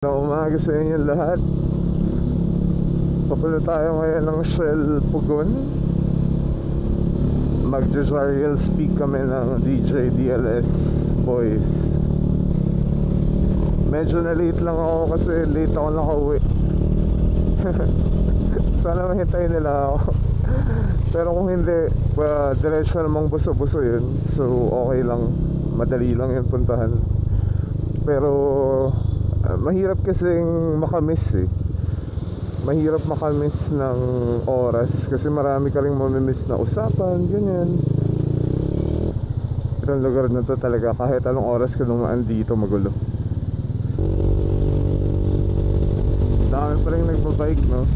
Umaga sa inyo lahat. Papunta tayo ngayon ng Shell Pugon. Mag-tutorial speak kami ng DJ DLS boys. Medyo na-late lang ako kasi late ako nakauwi. Sana mahintay nila ako. Pero kung hindi, diretso namang buso-buso yun. So okay lang, madali lang yun puntahan. Pero mahirap kasing makamiss eh. Mahirap makamiss ng oras kasi marami ka rin mamimiss na usapan, ganyan. Itong lugar na to talaga, kahit anong oras ka dumaan dito, magulo. Dami pa rin nagbabike, no?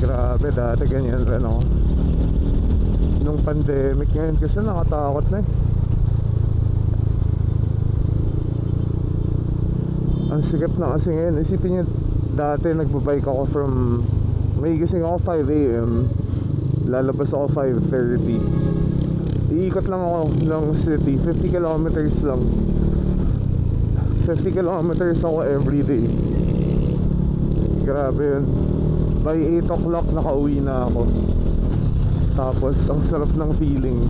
Grabe, dati ganyan rin ako nung pandemic. Ngayon kasi nakatakot na eh. Ang sikap na kasi ngayon. Isipin nyo, dati nagbabike ako from, may gising ako 5 AM, lalabas ako 5:30. Iikot lang ako ng city, 50 kilometers lang. 50 kilometers ako everyday. Grabe yun. By 8 o'clock nakauwi na ako. Tapos ang sarap ng feeling.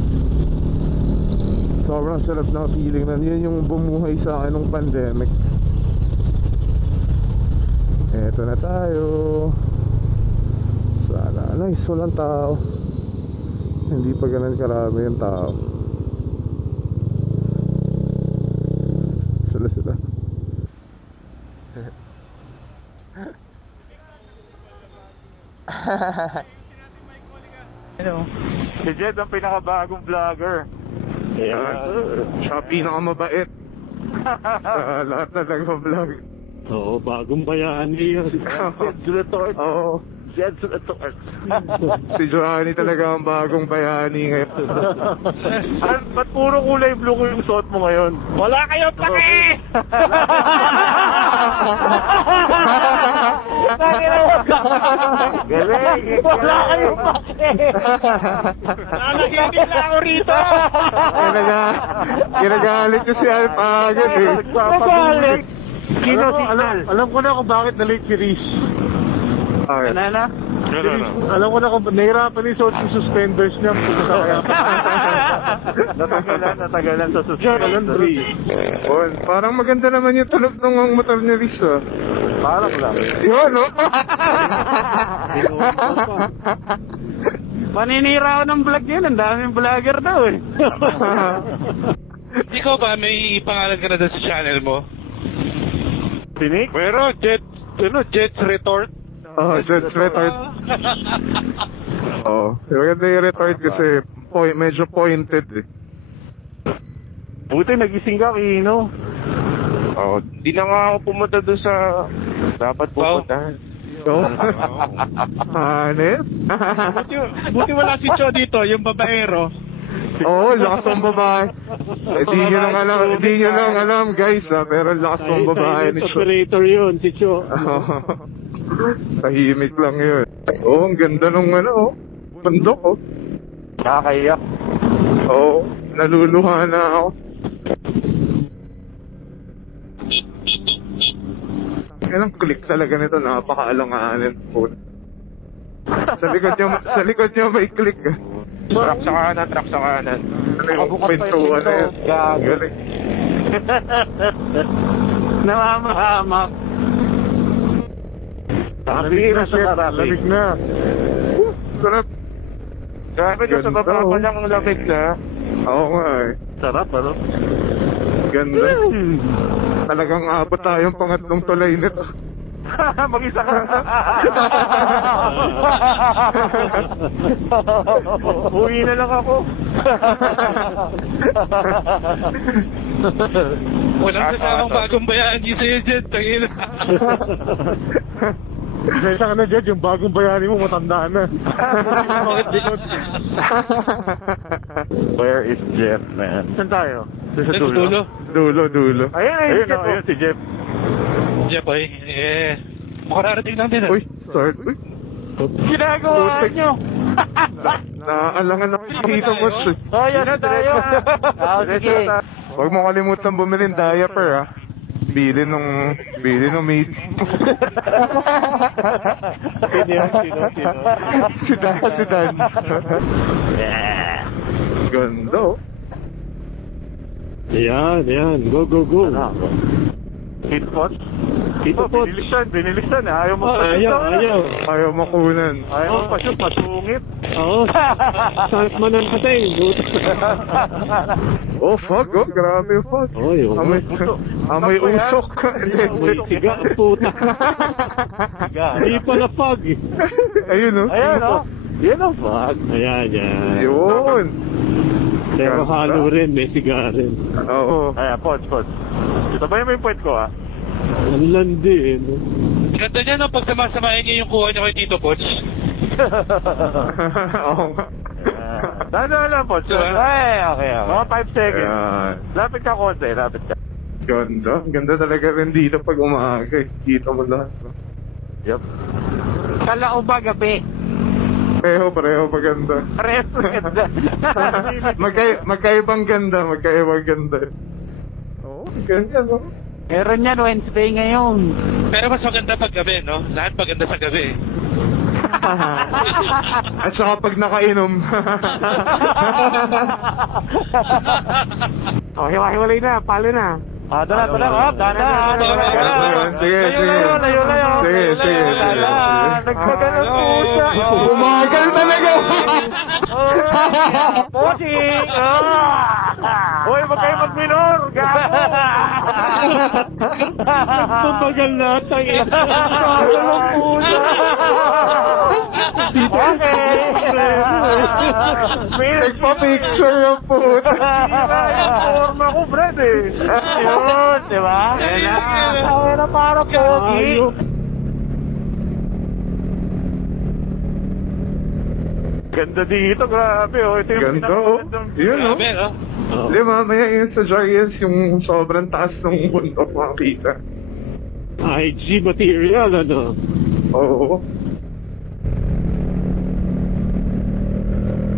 Sobrang sarap ng feeling na yun yung bumuhay sa akin nung pandemic. Eto na tayo. Sana nice, walang tao. Hindi pa ganun karami yung tao. Sila Hello. Si Jed ang pinakabagong vlogger. Siya pinakamabait sa lahat na nag-vlog. Oo, bagong bayani yun. Jed's Retort. Oo. Jed's Retort. Si Johnny talaga ang bagong bayani ngayon. Ba't puro kulay blue ko yung suot mo ngayon? Wala kayong pake! Galing! Wala kayong pake! Nalagyan nila ako rito! Ginagalit ko si Alpa agad eh. Nagalit! Kino signal? Alam ko na kung bakit na-late si Riz. Okay. Nana? Alam ko na kung nahirapan yung suot yung suspenders niya. Natagalan sa susunod. Parang maganda naman yung tunog ng motor ni Riz ah. Parang lang. Yun no? Paninira ako ng vlog yun. Ang daming vlogger daw eh. Ikaw ba, may pangalan ka na doon sa channel mo? Pinik? Pero, Jet's Retort. Oh, Jet's Retort. Oh, maganda yung retort kasi medyo pointed eh. Buti nagising ka, Kino. Oh, di na nga ako pumunta doon sa dapat pupuntahan. Oh? Hanep? Buti wala si Cho dito, yung babaero. Oo, lakas ng babae. Hindi nyo lang alam guys ha, pero lakas ng babae ni Cho. Operator yun, si Cho. Tahimik lang yun. Oo, ang ganda nung bundok oh. Nakakaiyak. Oo, naluluha na ako. Yan ang click talaga nito, napakaalanganin po. Sa likod nyo may click ah. Truck sa kanan. Ano yung pintuan na yun? Galing. Namamahamak. Nakapira sa marami. Lamig na. Sarap. Grabe doon sa baba pa lang ang lamig na. Oo nga eh. Sarap, ano? Ganda. Talagang abot tayong pangatlong tulay nito. Mag-isa ka. Uwi na lang ako. Walang kasamang bagong bayani sa'yo, Jet. Tangina. Kaya ka na, Jed, yung bagong bayani mo, matanda na. Where is Jeff, man? Saan tayo? Sa dulo. Dulo. Ayun, ayun si Jeff. Jeff, makararating lang din. Uy, sorry. Uy. Ginagawa nyo! Naaalangan ako dito, boss. Ayan na tayo. Sige. Huwag mo kalimutan bumili ng diaper, ha? Bili nung mate. Sino yun? Sino? Si Dan. Ganda, oh. Ayan. Go. Ano? Hitpot? Hitpot. Binilisan. Ayaw mo pa Ayaw. Ayaw makunan. Ayaw mo pa siya, pasungit. Oo. Sans man ang patay. Oh, fuck, oh. Grabe, fuck. Oh, yun. Amoy usok. May siga ang puta. Hindi pala fog. Ayun, oh. Ayan, oh. Yan ang fag. Ayan. Yun. Pero halo rin, may siga rin. Oo. Ayan, pods. Ito ba yung point ko, ah? Ang landi, eh. Ganda niya, no? Pag samasamahin niya yung kuha niya kay Tito Poch. Oo nga. Daan, pods. Ay, okay. Mga 5 seconds. Ayan. Lapit ka konti, Ganda talaga rin dito pag umaga. Kita mo lahat. No? Yup. Kala ko ba gabi? Pareho maganda. Pares maganda. Magkaibang ganda. Oo, ganda, no? Meron yan Wednesday ngayon. Pero mas maganda pag gabi, no? Lahat maganda sa gabi. At saka pag nakainom. Oh, hiwa-hiwalay na, palo na. Dala. Sige. Sige. Nagsagal ang pusa. Umagal talaga. Pochi! Hoy, wag kayo mag-minor! Gago! Papagal na tayo. Nagsagal ang pusa! Okay! Nagpa-picture yung puta. Sira yung forma ko, Brad, eh. Yun, di ba? Ayan na para pogi. Ganda dito, grabe, oh. Ito yung Ganda, oh. Yun, oh. Grabe, no? Di mamaya yung sa Giants, yung sobrang taas ng bundok makikita. IG material, ano? Oo.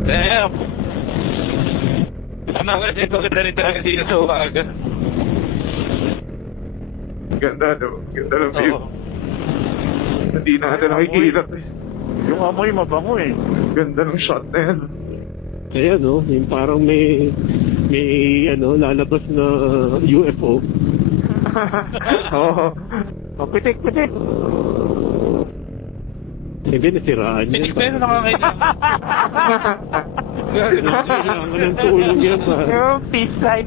Damn! Tama ka rin, maganda rin talaga dito sa umaga. Ganda, no? Ganda ng view. Oo. Hindi natin nakikita. Yung amoy mabango, eh. Ganda ng shot na yan. Ayan, no? Yung parang may lalabas na UFO. Oo. Oh, pitik. Hindi, nasiraan yan. Pitik pero nakakita. Kailangan ng tulong yan, pa. Yung peace sign.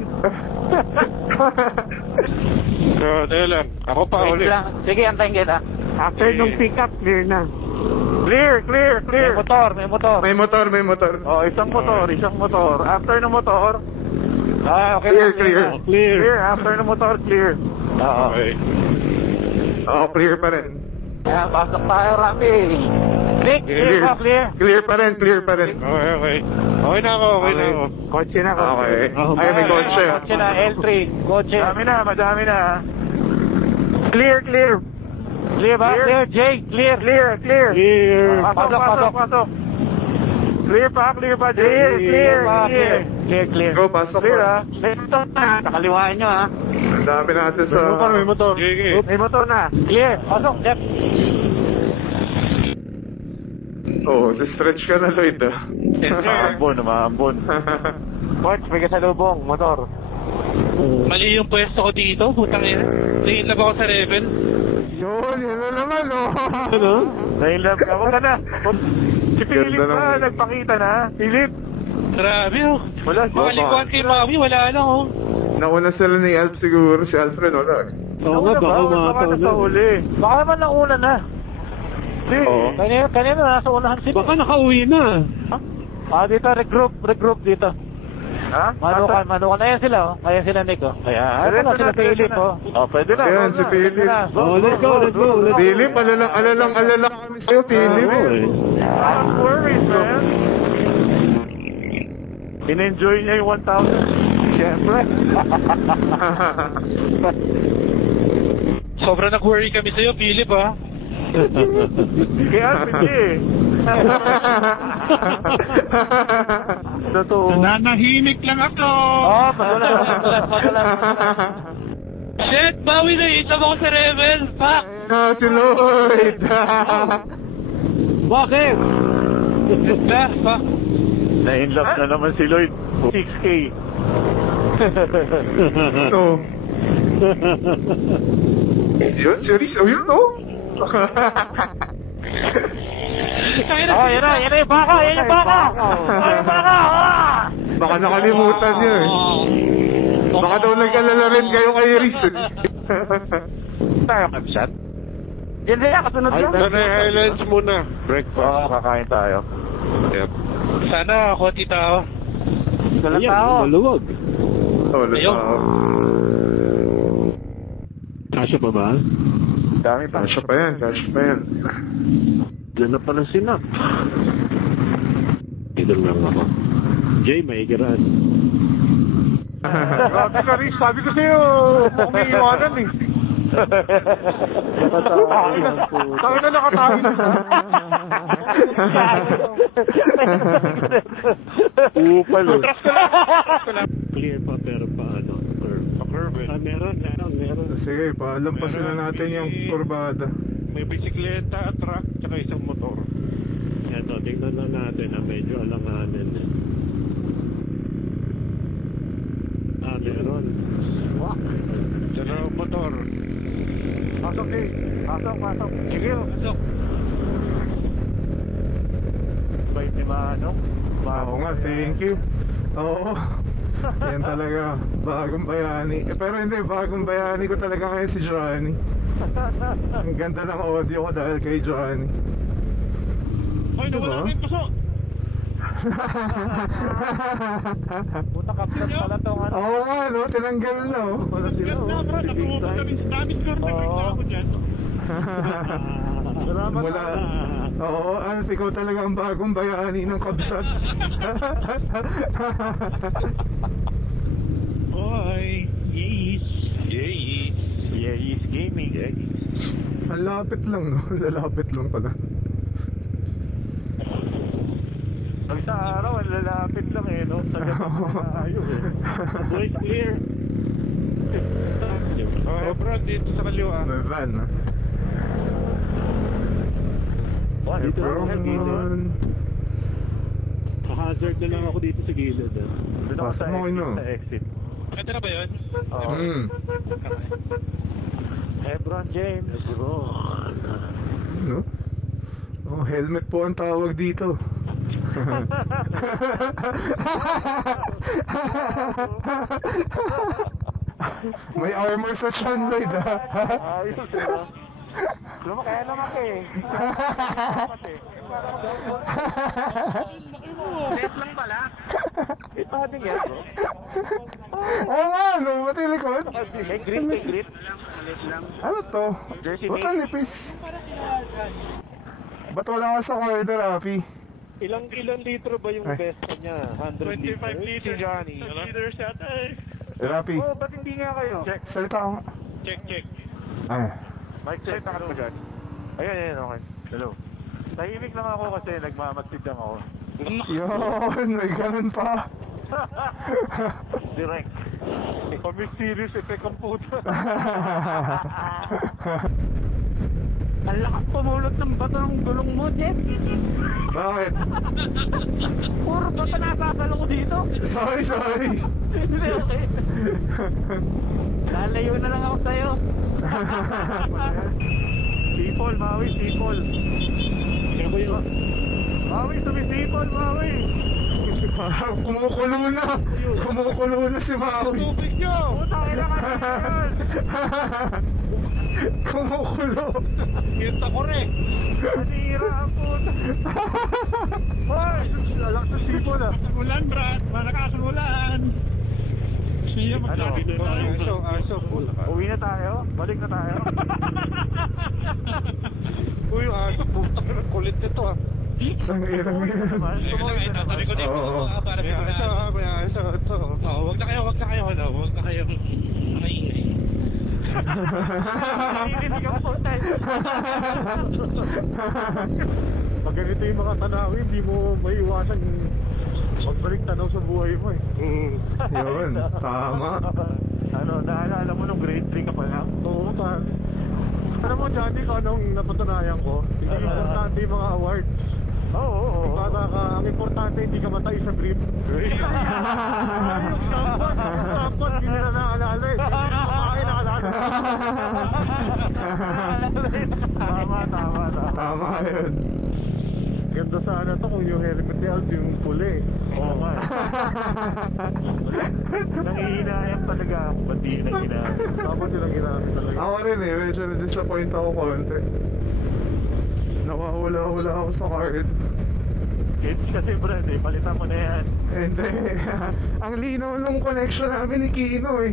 So, tayo lang. Ako pa Wait ulit. lang. Sige, antayin kita. After nung pick up, clear na. Clear. May motor. May motor. Oh, isang motor. After ng motor, Okay Clear. clear. After ng motor, clear. Oo. Okay. Oo, clear pa rin. Kaya pasok tayo, Rami. Clear. Clear pa rin. Okay. Okay na ako. Kotse na, Okay. Ay, may kotse. Kotse na, L3. Kotse. Madami na. Clear. Clear ba? Clear. Clear, Jay. Clear. Clear. Pasok. Clear pa, Jay. Clear. Go, pasok Clear, pa. ah. May motor na. Nakaliwain nyo, ha? Ang dami natin sa... May motor. Sige. May motor na. Clear. Pasok, left. Oo, stretch ka na, Lloyd. Maambon. Port, may kasalubong. Motor. Mali yung pwesto ko dito. Putang ina. Tingin na ba ako sa level? Yun na naman, oh. Ano? Nailab ka. Huwag ka na. Si Philip Ganda na, ng- nagpakita na. Philip. Grabe, oh. Wala. Makalikuan kay Mami, wala lang, oh. Nauna sila ni Alf siguro. Si Alfred, wala. Oo nga, baka Baka umataw nasa na. huli. Baka naman nauna na. Oo. Kanina nasa unahan sila. Baka nakauwi na. Dito, regroup dito. Ha? Manukan. Ayan sila, oh. Ayan sila, Nick, oh. Ayan na sila, Philip, oh. Oh, pwede na. Ayan, si Philip. Oh, let's go. Philip, alalang kami sa'yo, Philip. I'm worried, man. In-enjoy niya yung 1,000. Siyempre. Sobrang nag-worry kami sa'yo, Philip, ah. Kaya hindi eh. Totoo. Nanahimik lang ako. Oh, padulas. Shit, bawi na itlab ako sa Rebel. Fuck! Ah, si Lloyd! Bakit? Fuck. Na-inlove na naman si Lloyd. 6K. Ito. Yun, series. Oh, yun, oh. Oh, yan na yung baka, yan yung baka. Oh, yung baka, Baka nakalimutan niyo eh. Baka daw nag-alala rin kayo kay Riz. Tayo kapsat. Yan din, kasunod yun. Tanay Highlands muna. Breakfast. Oo, kakain tayo. Yep. Sana konti tao. Walang Ayan, tao. maluwag. Wala Ayun. tao. Kasya pa ba? Dami pa. Kasya pa yan, kasya pa yan. Diyan na pala sinap. Idol lang ako. Jay, may ikiran. Grabe ka rin, sabi ko sa'yo, huwag may iwanan eh. Sabi na nakatayo. Upal eh. Clear pa pero paano? Curve eh. Meron. Sige, paalam pa sila natin yung kurbada. May bisikleta, truck, tsaka isang motor. Ito, tingnan na natin na medyo alanganin. Meron. Tsaka motor. Pasok eh, pasok. Sige, pasok. Bait ni Mano. Oo nga, thank you. Oo. Yan talaga, bagong bayani. Pero hindi, bagong bayani ko talaga ngayon si Johnny. Ang ganda ng audio ko dahil kay Johnny. Ay, nawala na yung puso. Puta kapsat pala to. Oo nga, no? Tinanggal na, oh. Wala sila. Natumubog kami sa damage ko. Nagkita ako dyan. Salamat. Mula, oo, Alf, ikaw talaga ang bagong bayani ng kabsat. Boy, yes. Yes, gaming. Ang lapit lang, no? Lalapit lang pala. Pag sa araw, ang lalapit lang eh, no? Sa gabi na ayaw eh. Boys, clear. Oh, bro, dito sa kaliwa. May van, ha? Dito Pero ako sa gilid. naman, Hazard na lang ako dito sa gilid. Doon ako Pasok mo, no? sa exit. Pwede na ba yun? Oo. Hebron James. Lebron. no? Oh, helmet po ang tawag dito. May armor sa chan, Lloyd, ha? Ayos eh. Lumaki, lumaki. Net lang pala. Ito din yan, bro. Oo nga, no? Ba't yung likod? May grit. Ano to? Jersey Ba't ang nipis? Ba't wala ka sa corner, Rafi? Ilang litro ba yung Ay. best niya? 100 liters? 25 liters. Si Johnny. 10 liters yata eh. Rafi, Oh, ba't hindi nga kayo? salita ka nga. Check. Ay, Mic check na ka dyan. Ayan, okay. Hello. Tahimik lang ako kasi nagmamasid lang ako. yun, may ganun pa. Direct. Mysterious effect ang puta. Ang lakas pumulot ng bato ng gulong mo, Jeff. Bakit? Puro bato nasasalo ko dito. Sorry. Hindi, okay. Lalayo na lang ako sa'yo. Sipol, Maui, sipol. Kaya ba yun? Maui, sumisipol, Maui. Kumukulo na si Maui. Tubig nyo! Puta, kailangan yun! Kumukulo. Kita ko rin. Manira ang puta. Hoy! Lalak sa sipol ah. Ulan, Brad. Malakas ang ulan. Siya magsabi na tayo. Aso, puta ka. Uwi na tayo? Balik na tayo? Uy, aso, puta ka. Kulit nito ah. Sang irang yan. Sumuwi na naman. Tatarikod Oo. para May aso, ito. Huwag na kayo. Huwag na kayo. Maingay. Narinig ang puta. Pag ganito yung mga tanawin, hindi mo maiiwasan magbalik tanaw sa buhay mo eh. Yun, tama. Ano, naalala mo nung grade 3 ka pa lang? Oo, pa. Alam mo, Johnny, kung anong napatunayan ko? Hindi importante yung mga awards. Oo. Bata ka, ang importante hindi ka matay sa brief. Yung sampot, hindi nila naalala eh. Hindi naalala. Tama. Tama yun. Ganda sana to kung yung helmet ni Alf yung puli. Oo nga. Nangihinayang talaga ako. Ba't di nangihinayang? Dapat silang ginamit talaga. Ako rin eh, medyo na-disappoint ako konti. Nawawala-wala ako sa card. Kasi Brad eh, palitan mo na yan. Hindi. Ang linaw nung connection namin ni Kino eh.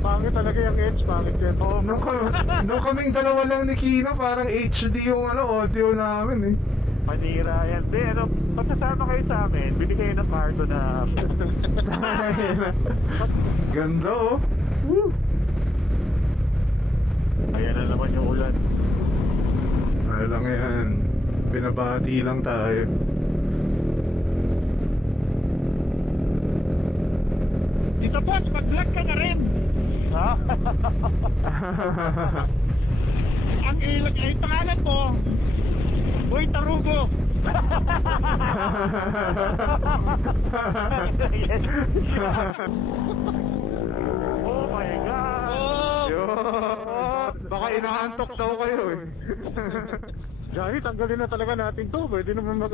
Pangit talaga yung edge, pangit yan. Nung kaming dalawa lang ni Kino, parang HD yung audio namin eh. Panira yan. Di, pagkasama kayo sa amin, binigay ng parto na... Ganda oh. Woo. Ayan na naman yung ulan. Ay lang yan. Binabati lang tayo. Dito boss, mag-vlog ka na rin. Ha? Ang ilag ay pangalan mo. Boy Tarugo. Oh my God! Oh. Yo. Baka inaantok daw kayo eh. Johnny, tanggalin na talaga natin to. Pwede naman ano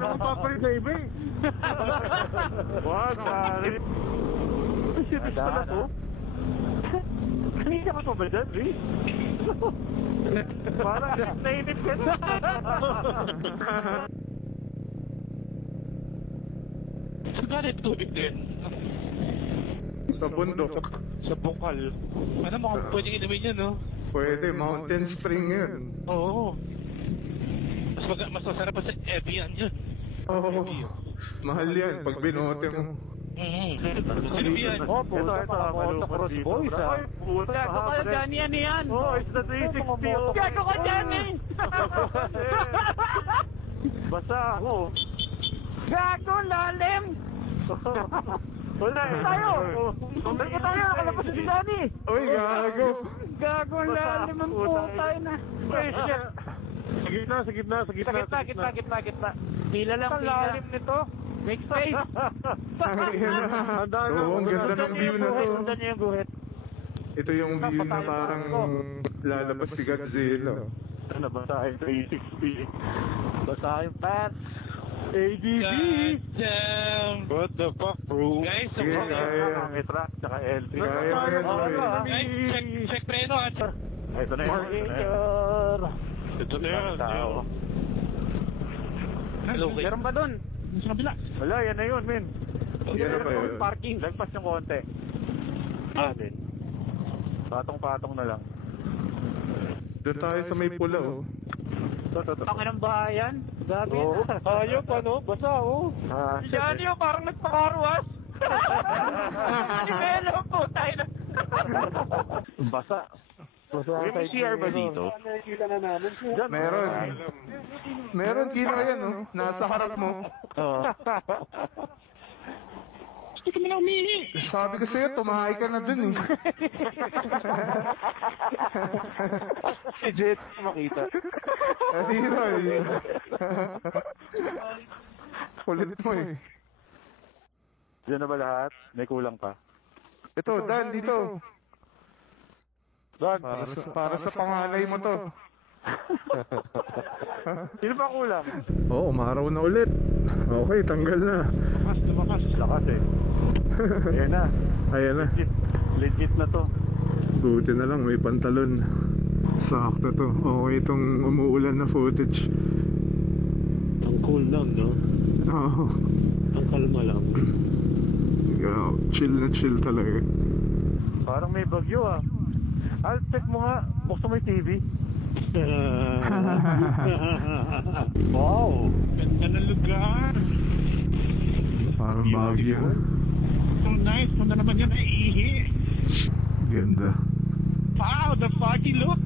naman papalit na iba eh. Wag, pare. Serious pala to? Kanina ka pa ba dyan, Riz? Parang nainip ka na. Sugalit tubig din. Sa bundok. Sa bukal. Ano mo kung pwedeng inumin yun, no? Pwede, mountain spring yun. Oo. Mas masarap pa sa Evian yun. Oo. Mahal yan pag binote mo. Evian. Oh, puta, ito. Cross boys, ha? Puta, Gago ka, Johnny, ano yan? Oh, it's the 360. Gago ka, Johnny! Basta ako. Gago, lalim! Wala eh. Tayo! Tumbal ko tayo, kalabas si Johnny! Uy, gago. Gago, lalim ang putay na. Sa gitna. Gitna. Pila lang, Ang lalim nito. Make space! Oo, ang ganda ng view na to. Sundan niyo yung guhit. Ito yung view na parang lalabas si Godzilla. Ano ba tayo? 360. Basahin pants. ADB! God damn. What the fuck, bro? Guys, Sige, guys, kaya. May truck, tsaka L3. Kaya mo yan, check preno at Ito na yun. Ito na yan. Tao. hello kay. Meron ba dun? Sa kabila. Wala, yan na yun, men. Yan na ba yun? Parking. Lagpas yung konti. Din. Patong-patong na lang. Doon tayo sa may pula oh. Tangin ng bahayan. Gabi Oo. na. Hayop, ano? Basa, oh. Si Johnny, oh, parang nagpakarwas. Hindi ba yan ang putay na? Basa. May CR ba dito? Meron. Meron, Kino yan oh. Nasa harap mo. Gusto kami na umihi. Sabi ko sa'yo, tumahay ka na dun eh. Si Jet, makita. Dito eh. Kulit mo eh. Diyan na ba lahat? May kulang pa. Ito, Dan, dito. Dan, Para sa pangalay mo to. sino pa kulang? Oo, umaraw na ulit. Okay, tanggal na. Lumakas. Lakas eh. Ayan na. Ayan na. Legit na to. Buti na lang, may pantalon. Sakto to. Okay itong umuulan na footage. Ang cool lang, no? Oo. Ang kalma lang. Yeah, chill na chill talaga. Parang may bagyo ah. Al, check mo nga. Buksan mo yung TV. Wow! Ganda ng lugar. Parang bagyo. So nice. Kung na naman yan ay ihi. Ganda. Wow, the party look.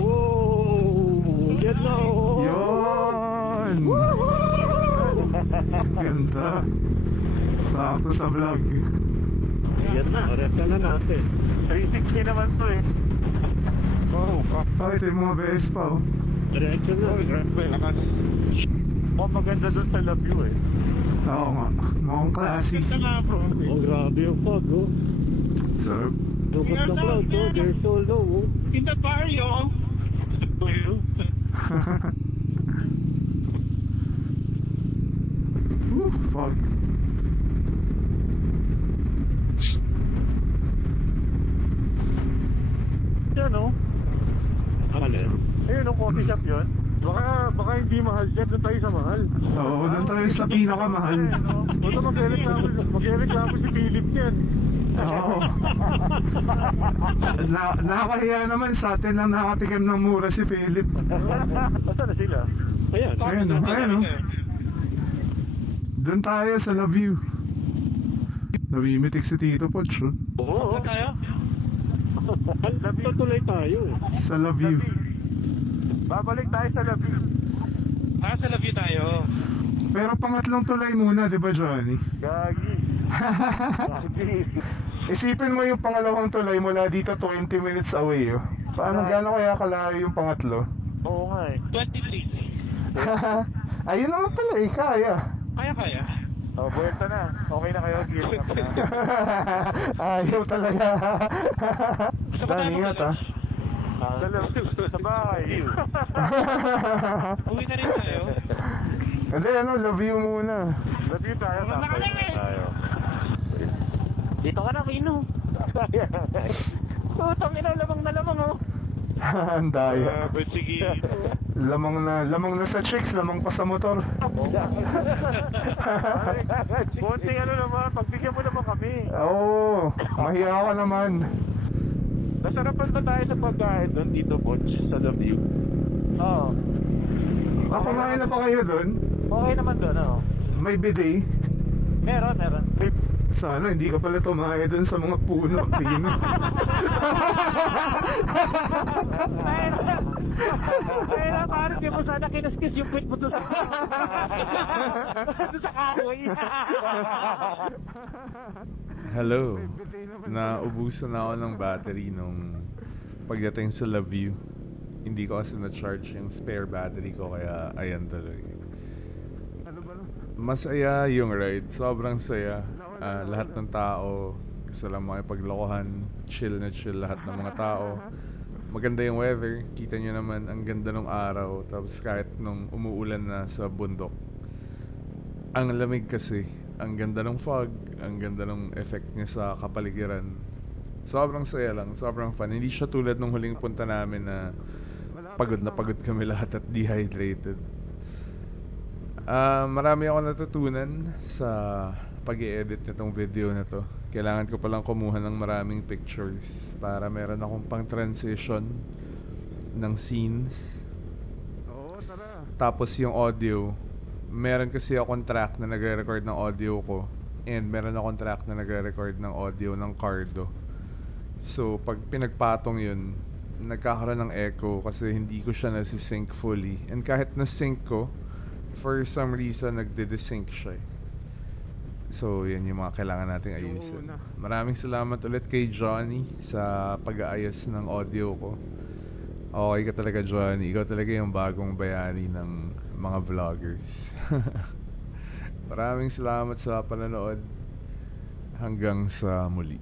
Oh! Yan na, oh! Yun! Ganda. Sakto sa vlog. Yan na, rekta na natin. 360 naman to eh. Oh, Oh, ito yung mga Vespa oh. diretso na. Oh, maganda dun sa love view eh. Oo nga, mukhang classy. Ito nga bro. Oh, grabe yung fog, oh. Sarap. Look at the clouds, oh. They're so low, oh. In the barrio. Fuck. Yan oh. Alin? Ayun oh, coffee shop yun. Baka hindi mahal dyan. Doon tayo sa mahal. Oo, doon tayo sa pinakamahal. Basta magreklamo si Philip yan. Oo. Nakakahiya naman sa atin lang nakatikim ng mura si Philip. Basta na sila. Ayan. Ayun o, ayun o. Doon tayo sa La View. Namimitik si Tito Poch oh. Oo. Saan tayo? Tutuloy tayo. Sa La View. Babalik tayo sa love view. Sa Lavie tayo. Pero pangatlong tulay muna, di ba Johnny? Gagi. Gagi. Isipin mo yung pangalawang tulay mula dito 20 minutes away oh. Paano gano'n kaya kalayo yung pangatlo? Oo nga eh. 23. Ayun naman pala eh, kaya. Kaya. Oh, buwerta na. Okay na kayo, gear up na. Ayaw talaga. Dan, ingat ah. Sa love view. Sa bahay. Uwi na rin tayo. Hindi ano, La View muna. Love view tayo. Tapos tayo. Dito ka na, Kino. Putang ina, lamang na lamang, oh. Ang daya. Sige. Lamang na sa chicks, lamang pa sa motor. Konting ano naman, pagbigyan mo naman kami. Oo, mahiya ka naman. Nasarapan ba tayo sa pagkain doon dito, Poch, sa The View? Oo. Kumain na pa kayo doon? Okay naman doon, oo. May bidet? Meron. Sana hindi ka pala tumaya doon sa mga puno. Tingin mo. Kaya parang di mo sana kinuskis yung quit mo doon sa doon sa kahoy. Hello. Naubusan ako ng battery nung pagdating sa La View. Hindi ko kasi na-charge yung spare battery ko kaya ayan tuloy. Masaya yung ride. Sobrang saya. Lahat ng tao gusto lang makipaglokohan. Chill na chill lahat ng mga tao. Maganda yung weather. Kita nyo naman ang ganda ng araw. Tapos kahit nung umuulan na sa bundok, ang lamig kasi. Ang ganda ng fog. Ang ganda ng effect niya sa kapaligiran. Sobrang saya lang. Sobrang fun. Hindi siya tulad nung huling punta namin na pagod kami lahat at dehydrated. Marami ako natutunan sa pag-i-edit nitong video na to. Kailangan ko palang kumuha ng maraming pictures para meron akong pang transition ng scenes. Oo, tara. Tapos yung audio, meron kasi akong track na nagre-record ng audio ko and meron akong track na nagre-record ng audio ng Cardo. So pag pinagpatong yun, nagkakaroon ng echo kasi hindi ko siya nasi-sync fully. And kahit na-sync ko, for some reason nagde-desync siya. So yan yung mga kailangan nating ayusin. Maraming salamat ulit kay Johnny sa pag-aayos ng audio ko. Okay ka talaga, Johnny. Ikaw talaga yung bagong bayani ng mga vloggers. Maraming salamat sa panonood. Hanggang sa muli.